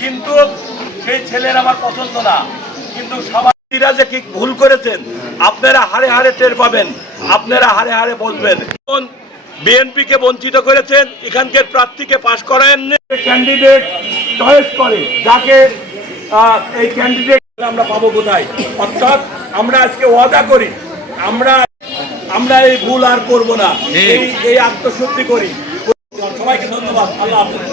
কিন্তু সেই ছেলের আমার পছন্দ না। কিন্তু সমাজীরা যে কি ভুল করেছেন আপনারা হারে হারে টের পাবেন, আপনারা হারে হারে বসবেন। বিএনপিকে বঞ্চিত করেছেন, এখানকার প্রার্থীকে পাশ করেন, ক্যান্ডিডেট চয়েস করে যাকে এই ক্যান্ডিডেট আমরা পাবো কোথায়। অর্থাৎ আমরা আজকে ওয়াদা করি আমরা এই ভুল আর করবো না, এই আত্মশুদ্ধি করি। সবাইকে ধন্যবাদ। আল্লাহ হাফেজ।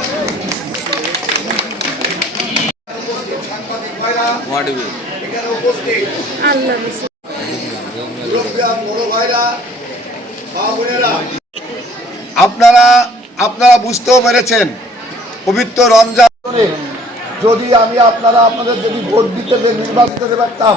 আপনারা বুঝতেও পেরেছেন পবিত্র রমজান যদি আমি আপনাদের যদি ভোট দিতে যে নির্বাচিত পারতাম,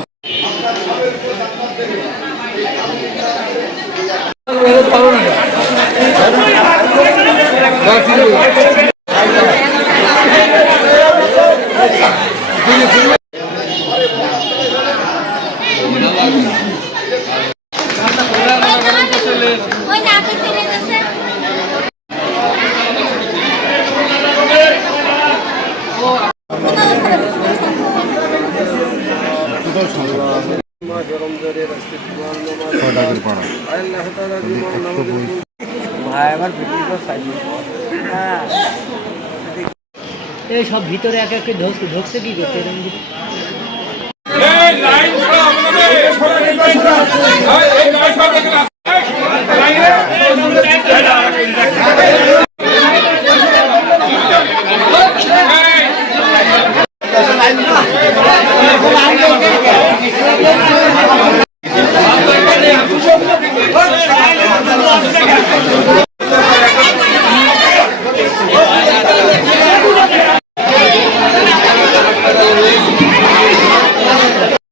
এই সব ভিতরে এক এক ঢুকছে কি করতে